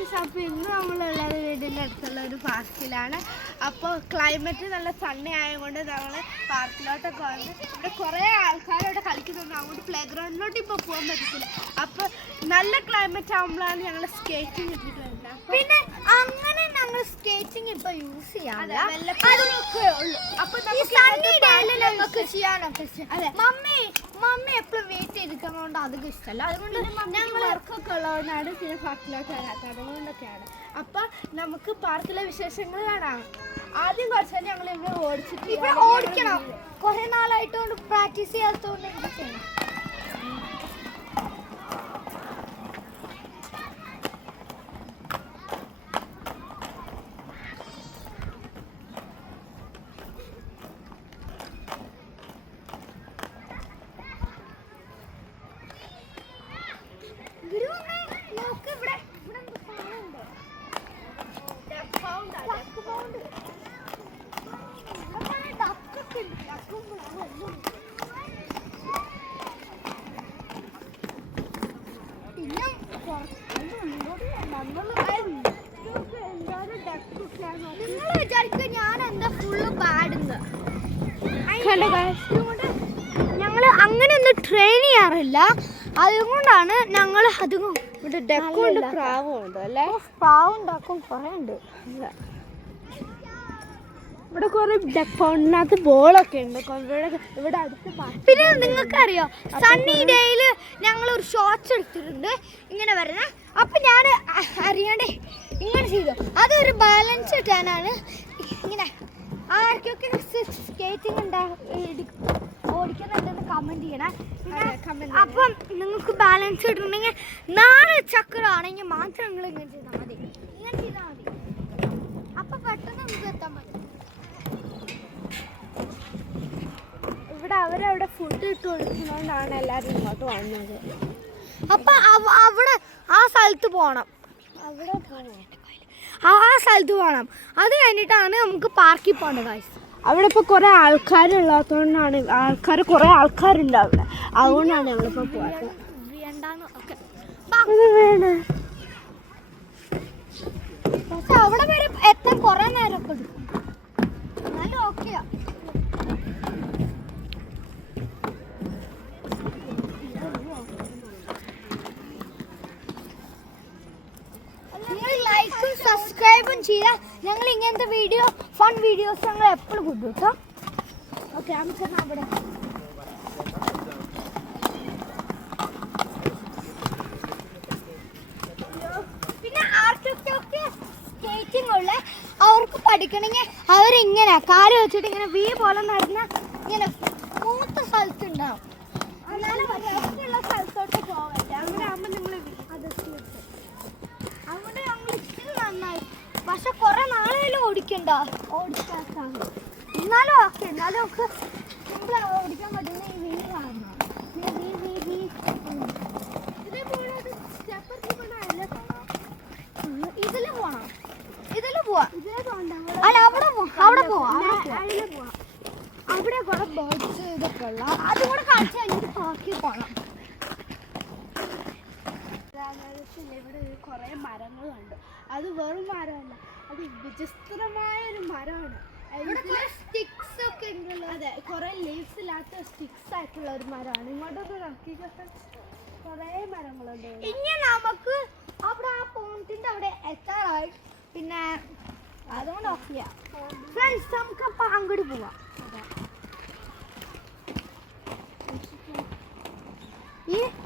Friends, അപ്പോൾ ഇന്ന് നമ്മളുള്ളത് വീടിൻ്റെ അടുത്തുള്ള ഒരു പാർക്കിലാണ്. അപ്പോൾ ക്ലൈമറ്റ് നല്ല സണ്ണി ആയതുകൊണ്ട് നമ്മൾ പാർക്കിലോട്ടൊക്കെ വന്ന് ഇവിടെ കുറേ ആൾക്കാരോട് കളിക്കുന്നുണ്ട്. അങ്ങോട്ട് പ്ലേ ഗ്രൗണ്ടിലോട്ട് ഇപ്പോൾ പോകാൻ പറ്റത്തില്ല. അപ്പോൾ നല്ല ക്ലൈമറ്റ് ആകുമ്പോഴാണ് ഞങ്ങൾ സ്കേറ്റിംഗ് ഇട്ടിട്ട് വരുന്നത്. പിന്നെ അങ്ങനെ ഞങ്ങൾ സ്കേറ്റിംഗ് ഇപ്പോൾ യൂസ് ചെയ്യാറില്ല. അപ്പോൾ സണ്ണി ഡേയിൽ ഞങ്ങൾക്ക് ചെയ്യാനൊക്കെ മമ്മി എപ്പോഴും വീട്ടിൽ ഇരിക്കുന്നതുകൊണ്ട് അതൊക്കെ ഇഷ്ടമല്ല. അതുകൊണ്ട് ഞങ്ങൾ വർക്കൊക്കെ ഉള്ളതുകൊണ്ടാണ് പിന്നെ പാർക്കിലോട്ട് വരാത്തത്. അതുകൊണ്ടൊക്കെയാണ്. അപ്പം നമുക്ക് പാർക്കിലെ വിശേഷങ്ങൾ കാണാം. ആദ്യം കുറച്ച് ഞങ്ങൾ ഇവിടെ ഓടിക്കണം. കുറേ നാളായിട്ടോണ്ട് പ്രാക്ടീസ് ചെയ്യാത്തതുകൊണ്ട് എനിക്ക് ചെയ്യണം. നിങ്ങൾ വിചാരിക്കുക ഞാൻ എന്താ ഫുള്ള് പാടുന്നത്. ഞങ്ങൾ അങ്ങനെ ഒന്നും ട്രെയിൻ ചെയ്യാറില്ല. അതുകൊണ്ടാണ് ഞങ്ങൾ ഇവിടെ ഡെക്കുണ്ട്, പ്രാവുണ്ട് അല്ലേ? പ്രാവ് ഉണ്ടാക്കും കുറേ ഉണ്ട്. ഇവിടെ കുറെ ഡെക്ക് പൗണ്ടിനകത്ത് ബോളൊക്കെ ഉണ്ട്. ഇവിടെ അടുത്ത് പിന്നെ നിങ്ങൾക്കറിയോ സണ്ണി ഡേയിൽ ഞങ്ങൾ ഒരു ഷോർട്സ് എടുത്തിട്ടുണ്ട് ഇങ്ങനെ വരുന്നത്. അപ്പം ഞാൻ അറിയാണ്ടേ ഇങ്ങനെ ചെയ്തു. അതൊരു ബാലൻസ് കിട്ടാനാണ്. ഇങ്ങനെ ആർക്കൊക്കെ സ്കേറ്റിംഗ് ഓടിക്കുന്നുണ്ടെന്ന് കമൻറ്റ് ചെയ്യണേ. അപ്പം നിങ്ങൾക്ക് ബാലൻസ് കിട്ടണമെങ്കിൽ 4 ചക്രമാണെങ്കിൽ മാത്രം നിങ്ങൾ ഇങ്ങനെ ചെയ്താൽ മതി. ഇങ്ങനെ ചെയ്താൽ മതി. അപ്പം പെട്ടെന്ന് നമുക്ക് എത്താൻ പറ്റും. ഇവിടെ അവരവിടെ ഫുഡ് ഇട്ട് കൊടുക്കുന്നതുകൊണ്ടാണ് എല്ലാവരും ഇങ്ങോട്ട് വന്നത്. അപ്പം അവിടെ ആ സ്ഥലത്ത് പോകണം. ആ സ്ഥലത്ത് പോകണം. അത് കഴിഞ്ഞിട്ടാണ് നമുക്ക് പാർക്കിൽ പോകേണ്ടത് ഗൈസ്. അവിടെ ഇപ്പോൾ കുറേ ആൾക്കാരുള്ളതുകൊണ്ടാണ് കുറേ ആൾക്കാരുണ്ട് അവിടെ. അതുകൊണ്ടാണ് ഞങ്ങളിപ്പോൾ പോകാത്തത്. പക്ഷെ അവിടെ വരെ എത്താൻ കുറേ നേരമൊക്കെ എടുക്കും. എന്നാലും ഓക്കെയാ. ലൈക്കും സബ്സ്ക്രൈബും ചെയ്യാം. ഞങ്ങൾ ഇങ്ങനത്തെ ഫൺ വീഡിയോസ് ഞങ്ങൾ എപ്പോഴും കൊടുക്കും കേട്ടോ. ഓക്കെ, നമുക്ക് അവിടെ പിന്നെ ആർക്കൊക്കെ സ്കേറ്റിംഗ് ഉള്ള അവർക്ക് പഠിക്കണമെങ്കിൽ അവരിങ്ങനെ കാല് വെച്ചിട്ട് ഇങ്ങനെ വി പോലെ നടന്ന ഇങ്ങനെ മൂത്ത സ്ഥലത്തുണ്ടാവും. എന്നാലും മറ്റുള്ള സ്ഥലത്തോട്ട് പോകട്ടെ. അങ്ങനെ ആകുമ്പോൾ നിങ്ങൾ അതുകൊണ്ട് ഞങ്ങൾ ഇച്ചിരി നന്നായി. പക്ഷെ കുറെ നാളെങ്കിലും ഓടിക്കാത്താണ്. എന്നാലും ഓക്കെ. എന്നാലും ഒക്കെ സിമ്പിൾ ഓടിക്കാൻ പറ്റുന്ന ഈ വീ കാണണം. ഇതില് പോവാം. അല്ല അവിടെ പോവാം. അവിടെ കുറെ ബേർഡ്സ് ഇതൊക്കെ ഉള്ള അതുകൂടെ കാണിച്ച് കഴിഞ്ഞിട്ട് പാർക്കിൽ പോകണം. ഇവിടെ കുറേ മരങ്ങളുണ്ട്. അത് വെറും മരമല്ല, അത് വിചിത്രമായൊരു മരമാണ്. സ്റ്റിക്സ് ഒക്കെ ഉണ്ടല്ലോ. അതെ, കുറേ ലീവ്സ് ഇല്ലാത്ത സ്റ്റിക്സ് ആയിട്ടുള്ള ഒരു മരമാണ്. ഇങ്ങോട്ടൊക്കെ നോക്കിയിട്ട് കുറേ മരങ്ങളുണ്ട്. ഇനി നമുക്ക് അവിടെ ആ പോണ്ടിന്റെ അവിടെ എത്താറായി. പിന്നെ അതുകൊണ്ട് ഓക്കെയാ ഫ്രണ്ട്സ്. നമുക്ക് അപ്പം അങ്ങോട്ട് പോവാം.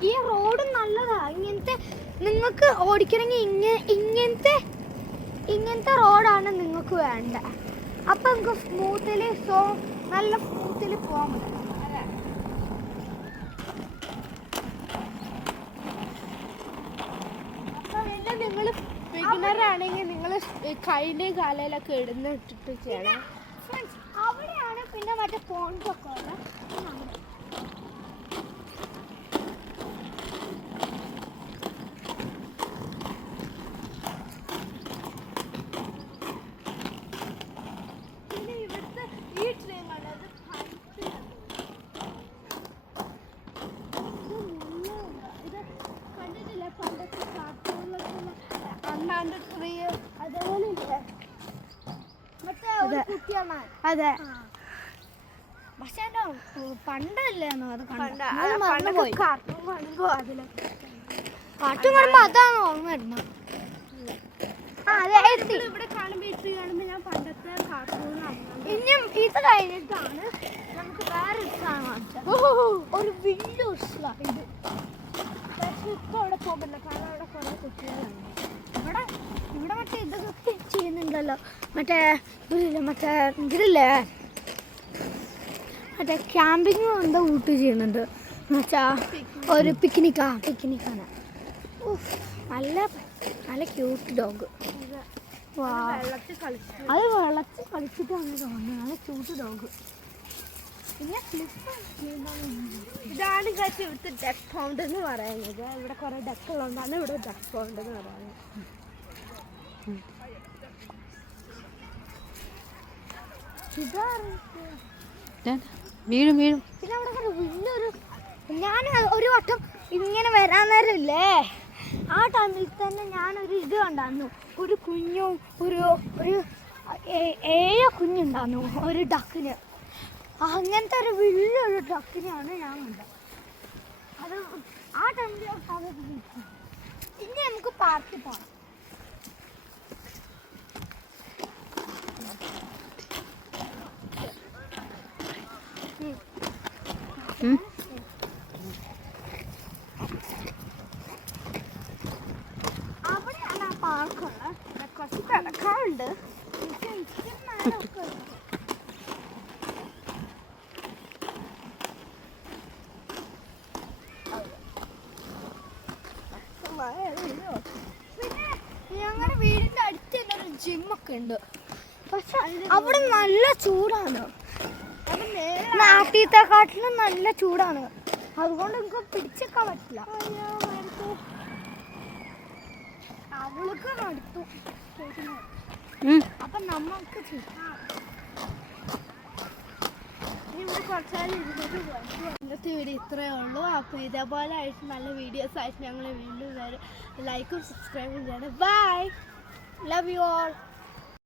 ഈ റോഡ് നല്ലതാ. ഇങ്ങനത്തെ നിങ്ങൾക്ക് ഓടിക്കണമെങ്കിൽ ഇങ്ങനത്തെ റോഡാണ് നിങ്ങൾക്ക് വേണ്ടത്. അപ്പം നമുക്ക് നല്ല സ്മൂത്തിൽ പോകാൻ പറ്റും. അപ്പം പിന്നെ നിങ്ങൾ ബിഗിനറാണെങ്കിൽ നിങ്ങൾ കയ്യിലെയും കാലയിലൊക്കെ ഇട്ടിട്ട് ചെയ്യണം. ഫ്രണ്ട്സ്, അവിടെയാണ് പിന്നെ മറ്റേ പോണ്ടൊക്കെ ഉള്ളത്. പിന്നെ ഇവിടുത്തെ ഈ ട്രെയിൻ കണ്ടത് ഇത് കണ്ടിട്ടില്ല. പണ്ടത്തെ കാർട്ടൂണിലൊക്കെ ബനാന ട്രീ അതേപോലെ ഇല്ലേ മറ്റേ ഒരു കുട്ടിയാണ് അതെ പക്ഷെ പണ്ടല്ലേന്നോ അത് കാർട്ടൂൺ കാണുമ്പോ അതിലൊക്കെ കാട്ടും കാണുമ്പോ അതാണ് ഓർമ്മ വരുന്നത്. ഇവിടെ കാണുമ്പോ ഈ ട്രീ കാണുമ്പോ ഞാൻ പണ്ടത്തെ കാർട്ടൂൺ ഇനിയും ഇത് കഴിഞ്ഞിട്ടാണ് നമുക്ക് വേറെ ഒരു വലിയ സ്ലൈഡ്. പക്ഷെ ഇപ്പൊ അവിടെ പോകില്ല കാരണം അവിടെ കുറെ കുട്ടികളുണ്ട്. ഇവിടെ മറ്റേ ഇതൊക്കെ ചെയ്യുന്നുണ്ടല്ലോ, മറ്റേ ഇതില്ലേ മറ്റേ ക്യാമ്പിങ് എന്താ ഊട്ട് ചെയ്യുന്നുണ്ട് എന്നുവെച്ചാ ഒരു പിക്നിക്കാണ്. നല്ല ക്യൂട്ട് ഡോഗ്. വെള്ളത്തിൽ കളിച്ചു അത് വെള്ളത്തിൽ കളിച്ചിട്ടാണ് തോന്നുന്നത്. നല്ല ക്യൂട്ട് ഡോഗ്. പിന്നെ ഇതാണ് ഇവിടുത്തെ ഡക്ക് പൗണ്ട് എന്ന് പറയുന്നത്. ഇവിടെ കുറെ ഡക്കുള്ളതുകൊണ്ടാണ് ഇവിടെ ഡക്ക് പൗണ്ട് എന്ന് പറയുന്നത്. വീഴും. പിന്നെ അവിടെ വലിയൊരു ഞാൻ ഒരു വട്ടം ഇങ്ങനെ വരാൻ നേരമില്ലേ, ആ ടൈമിൽ തന്നെ ഞാനൊരു ഇത് കണ്ടായിരുന്നു. ഒരു കുഞ്ഞുണ്ടായിരുന്നു ഒരു ഡക്കിന്. അങ്ങനത്തെ ഒരു വലിയൊരു ഡക്കിനെയാണ് ഞാൻ കണ്ടത്. അത് ആ ടൈമിൽ ഇനി നമുക്ക് പാർക്കിൽ പോകാം. അവിടെയാണ് ആ പാർക്കുള്ള കുറച്ച് കിടക്കാറുണ്ട്. പിന്നെ ഞങ്ങളുടെ വീടിൻ്റെ അടുത്ത് തന്നെ ഒരു ജിമ്മൊക്കെ ഉണ്ട്. പക്ഷെ അവിടെ നല്ല ചൂടാണ്. നാട്ടിലത്തെക്കാട്ടിലും നല്ല ചൂടാണ്. അതുകൊണ്ട് എനിക്ക് പിടിച്ചേക്കാൻ പറ്റില്ല. അവൾക്ക് നടത്തു. അപ്പൊ നമ്മൾക്ക് ഇന്നത്തെ വീഡിയോ ഇത്രയേ ഉള്ളൂ. അപ്പോൾ ഇതേപോലെ ആയിട്ട് നല്ല വീഡിയോസ് ആയിട്ട് ഞങ്ങൾ വീണ്ടും വരും. ലൈക്കും സബ്സ്ക്രൈബും ചെയ്യണം. ബൈ. Love you all.